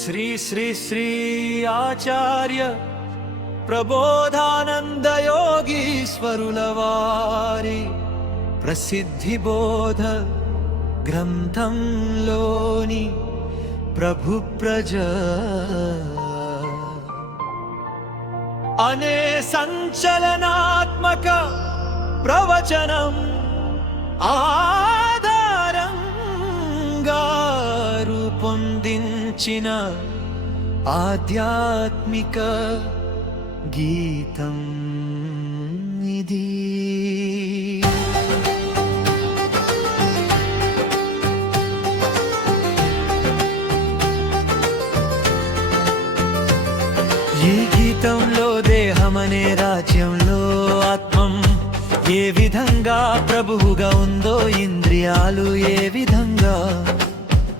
శ్రీ శ్రీ శ్రీ ఆచార్య ప్రబోధానంద యోగీశ్వరుల వారి ప్రసిద్ధి బోధ గ్రంథంలోని ప్రభు ప్రజ అనే సంచలనాత్మక ప్రవచనం ఆధారంగా రూపొందించిన ఆధ్యాత్మిక గీతం ఇది. ఈ గీతంలో దేహమనే రాజ్యంలో ఆత్మం ఏ విధంగా ప్రభువుగా ఉందో, ఇంద్రియాలు ఏ విధంగా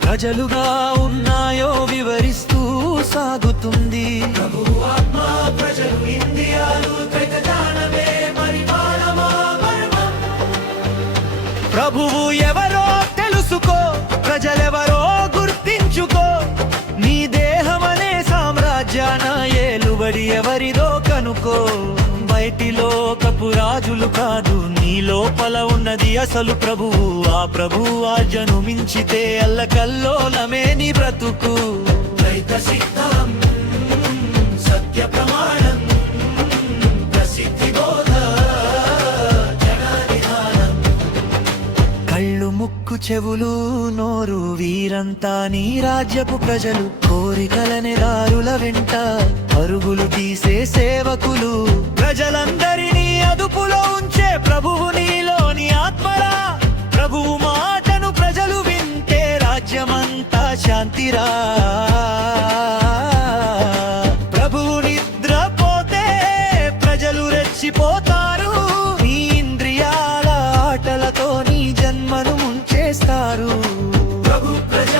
ప్రజలుగా ఉన్నాయో వివరిస్తూ సాగుతుంది. ప్రభువు ఆత్మ, ప్రజలు, ఇంద్రియాలు, త్రైతజ్ఞానమే పరిమాణమా మర్మం. ప్రభువు ఎవరో తెలుసుకో, ప్రజలెవరో గుర్తించుకో. నీ దేహమనే సామ్రాజ్యాన ఏలుబడి ఎవరిదో కనుకో. బయటిలో కపు రాజులు కాదు, నీ లోపల ఉన్నది అసలు ప్రభువు. ఆ ప్రభువు ఆజ్ఞను మించితే అల్లకల్లోలమే నీ బ్రతుకు. ద్వైత సిద్ధం, సత్య ప్రమాణం, ప్రసిద్ధి బోధ జగనిధానం. కళ్ళు, ముక్కు, చెవులు, నోరు వీరంతా నీ రాజ్యపు ప్రజలు. కోరికలనే దారుల వెంట పరుగులు తీసే సేవకులు. ప్రజలందరినీ అదుపులో ఉంచే ప్రభువు నీలోని ఆత్మరా. ప్రభువు మాటను ప్రజలు వింటే రాజ్యమంతా శాంతిరా. ప్రభువు నిద్రపోతే ప్రజలు రెచ్చిపోతారు. నీ ఇంద్రియాల ఆటలతో నీ జన్మను ముంచేస్తారు. ప్రభు ప్రజ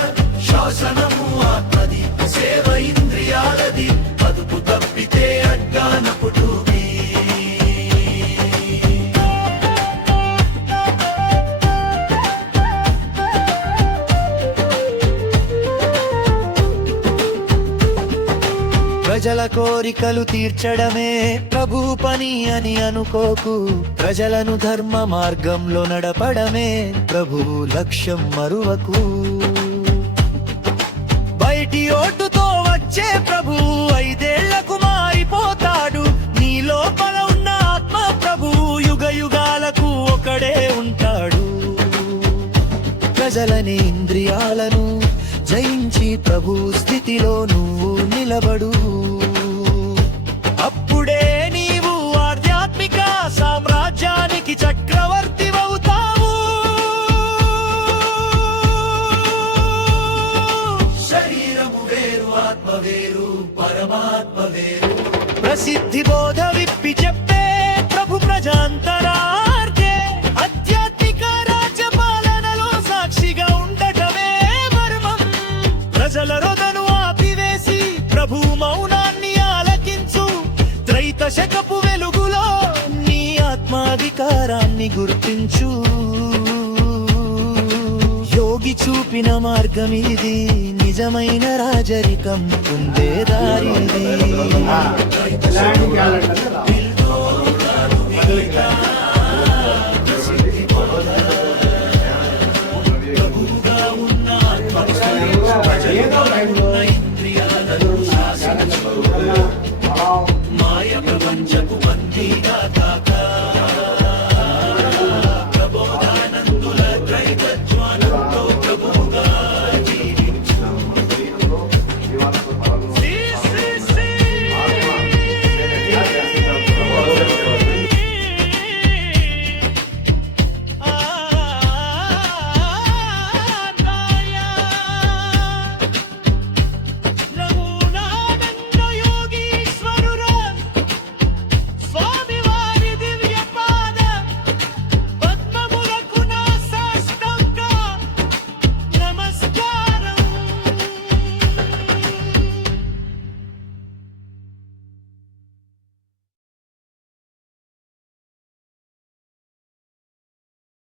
శాసనము ఆత్మది, సేవ ఇంద్రియాలది. అదుపు తప్పితే అజ్ఞానపుటు. ప్రజల కోరికలు తీర్చడమే ప్రభు పని అని అనుకోకు. ప్రజలను ధర్మ మార్గంలో నడపడమే ప్రభు లక్ష్యం మరువకు. బయటి ఓటుతో వచ్చే ప్రభు 5 ఏళ్లకు మారిపోతాడు. నీ లోపల ఉన్న ఆత్మ ప్రభు యుగ యుగాలకు ఒకడే ఉంటాడు. ప్రజలని ఇంద్రియాలను జయించి ప్రభు స్థితిలో నువ్వు నిలబడు. అప్పుడే నీవు ఆధ్యాత్మిక సామ్రాజ్యానికి చక్రవర్తివవుతావు. శరీరము వేరు, ఆత్మ వేరు, పరమాత్మ వేరు. ప్రసిద్ధి బోధ విప్పి చెప్పే ప్రభు ప్రజాంతరార్జే. ఆధ్యాత్మిక రాజ్యపాలనలో సాక్షిగా ఉండటమే మర్మం. ప్రజల రొదను ఆపివేసి ప్రభు మౌనాన్ని ఆలకించు. త్రైత శకపు వెలుగులో నీ ఆత్మాధికారాన్ని గుర్తించు. యోగి చూపిన మార్గం ఇది, నిజమైన రాజరికం పొందే దారి ఇది.